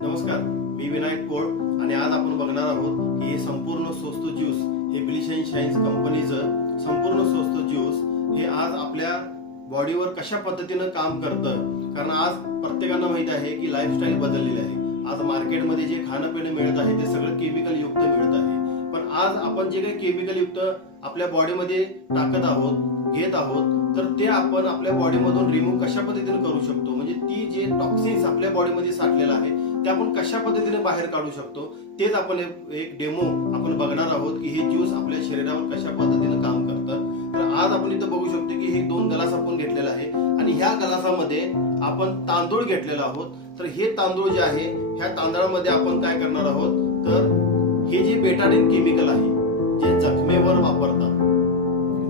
नमस्कार, मी विनायक कोळ आणि आज आपण बघणार आहोत की हे संपूर्ण स्वस्त ज्यूस हे ब्लिश अँड शाईन्स कंपनीचं संपूर्ण स्वस्त ज्यूस हे आज आपल्या बॉडीवर कशा पद्धतीनं काम करतं. कारण आज प्रत्येकांना माहित आहे की लाईफस्टाईल बदललेली आहे. आज मार्केटमध्ये जे खाणं पिणं मिळत आहे ते सगळं केमिकल युक्त मिळत आहे. पण आज आपण जे काही केमिकल युक्त आपल्या बॉडीमध्ये टाकत आहोत, घेत आहोत, तर ते आपण आपल्या बॉडीमधून रिमूव्ह कशा पद्धतीने करू शकतो, म्हणजे ती जे टॉक्सिन्स आपल्या बॉडीमध्ये साठलेला आहे ते आपण कशा पद्धतीने बाहेर काढू शकतो, तेच आपण एक डेमो आपण बघणार आहोत की हे ज्यूस आपल्या शरीरावर कशा पद्धतीने काम करतं. तर आज आपण इथं बघू शकतो की हे 2 ग्लास आपण घेतलेला आहे आणि ह्या ग्लासामध्ये आपण तांदूळ घेतलेला आहोत. तर हे तांदूळ जे आहे ह्या तांदळामध्ये आपण काय करणार आहोत, तर हे जे बेटाडीन केमिकल आहे जे जखमेवर वापरतात,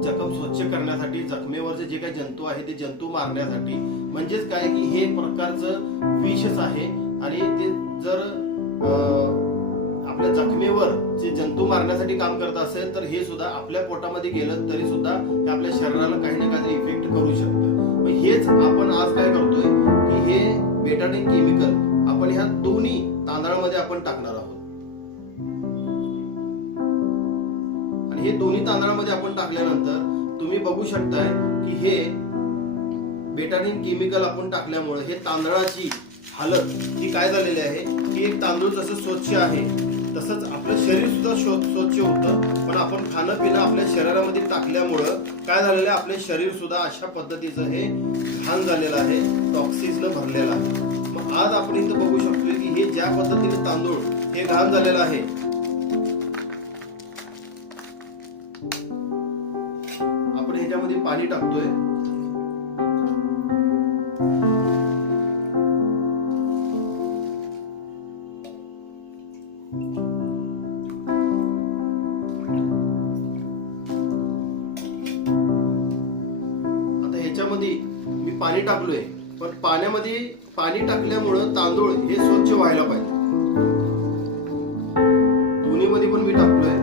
जखम स्वच्छ करण्यासाठी, जखमेवरचे जे काही जंतू आहे ते जंतू मारण्यासाठी, म्हणजेच काय की हे प्रकारचं विषच आहे आणि ते जर आपल्या जखमेवर जे जंतू मारण्यासाठी काम करत असेल तर हे सुद्धा आपल्या पोटामध्ये गेलं तरी सुद्धा हे आपल्या शरीराला काही ना काही इफेक्ट करू शकतं. मग हेच आपण आज काय करतोय की हे बेटाडीन केमिकल आपण ह्या दोन्ही तांदळामध्ये आपण टाकणार आहोत. आणि हे दोन्ही तांदळामध्ये आपण टाकल्यानंतर तुम्ही बघू शकताय की हे बेटाडीन केमिकल आपण टाकल्यामुळे हे तांदळाची हालत ही काय झालेली आहे की एक तांदूळ जसं स्वच्छ आहे तसंच आपलं शरीर सुद्धा स्वच्छ होतं. पण आपण खाणं पिणं आपल्या शरीरामध्ये टाकल्यामुळं काय झालेलं आहे, आपले शरीर सुद्धा अशा पद्धतीचं हे घाण झालेलं आहे, टॉक्सिन्सनं भरलेलं आहे. मग आज आपण इथं बघू शकतोय की हे ज्या पद्धतीने तांदूळ हे घाण झालेलं आहे, आपण ह्याच्यामध्ये पाणी टाकतोय. आता ह्याच्यामध्ये मी पाणी टाकलोय, पण पाण्यामध्ये पाणी टाकल्यामुळं तांदूळ हे स्वच्छ व्हायला पाहिजे. दोन्ही मध्ये पण मी टाकलोय.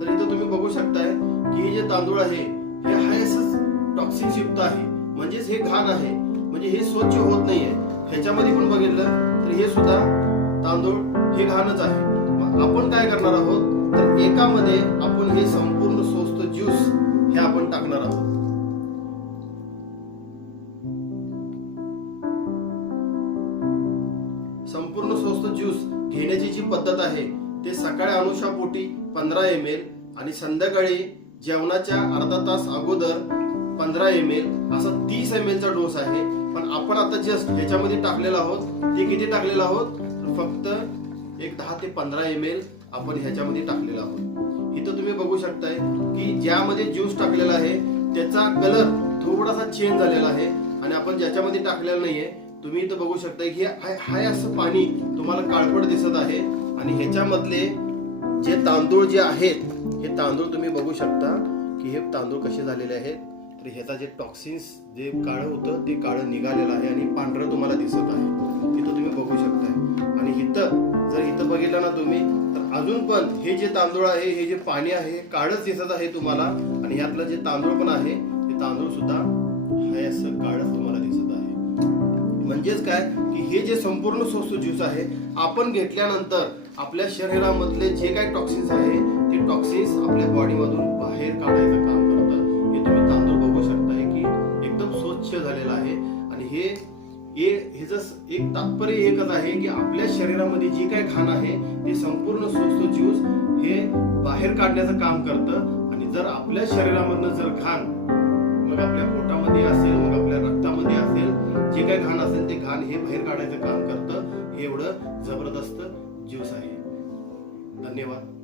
तर इथं तुम्ही बघू शकताय की हे जे तांदूळ आहे हे हाय असं टॉक्सिन्स युक्त आहे, म्हणजेच हे घाण आहे, म्हणजे हे स्वच्छ होत नाहीये. ह्याच्यामध्ये पण बघितलं तर हे सुद्धा तांदूळ हे घाणच आहे. मग आपण काय करणार आहोत, तर एकामध्ये आपण हे संपूर्ण स्वस्त ज्यूस हे आपण टाकणार आहोत. संपूर्ण स्वस्त ज्यूस घेण्याची जी पद्धत आहे ते सकाळी अनुशापोटी 15 ml आणि संध्याकाळी जेवणाच्या अर्धा तास अगोदर 15 ml असा 30 ml चा डोस आहे. पण आपण आता जस्ट ह्याच्यामध्ये टाकलेला आहोत, ते किती टाकलेला आहोत, तर फक्त एक 10 ते 15 ml आपण ह्याच्यामध्ये टाकलेला आहोत. इथं तुम्ही बघू शकताय की ज्यामध्ये ज्यूस टाकलेला आहे त्याचा कलर थोडासा चेंज झालेला आहे आणि आपण ज्याच्यामध्ये टाकलेला नाहीये, तुम्ही इथं बघू शकताय की हाय असं पाणी तुम्हाला काळपट दिसत आहे. आणि ह्याच्यामधले जे तांदूळ जे आहेत हे तांदूळ तुम्ही बघू शकता की हे तांदूळ कसे झालेले आहेत. तर ह्याचा जे टॉक्सिन्स जे काळं होतं ते काळं निघालेलं आहे आणि पांढरं तुम्हाला दिसत आहे. इथं तुम्ही बघू शकताय. आणि इथं जर इथं बघितलं ना तुम्ही, तर अजून पण हे जे तांदूळ आहे, हे जे पाणी आहे हे काळच दिसत आहे तुम्हाला. आणि ह्यातलं जे तांदूळ पण आहे ते तांदूळ सुद्धा हे असं काळच तुम्हाला दिसत आहे. म्हणजेच काय की हे जे संपूर्ण स्वस्त ज्यूस आहे आपण घेतल्यानंतर आपल्या शरीरामधले जे काही टॉक्सिन्स आहे ते टॉक्सिन्स आपल्या बॉडीमधून बाहेर काढायचं काम करतं. हे तुम्ही तांदूळ बघू शकताय की एकदम स्वच्छ झालेला आहे. आणि हे एक तात्पर्य एकच आहे की आपल्या शरीरामध्ये जी काही घाण आहे ते संपूर्ण स्वस्त ज्यूस हे बाहेर काढण्याचं काम करतं. आणि जर आपल्या शरीरामधनं जर घाण मग आपल्या पोटामध्ये असेल, मग आपल्या रक्तामध्ये असेल, जे काही घाण असेल ते घाण हे बाहेर काढायचं काम करतं. हे एवढं जबरदस्त ज्यूस आहे. धन्यवाद.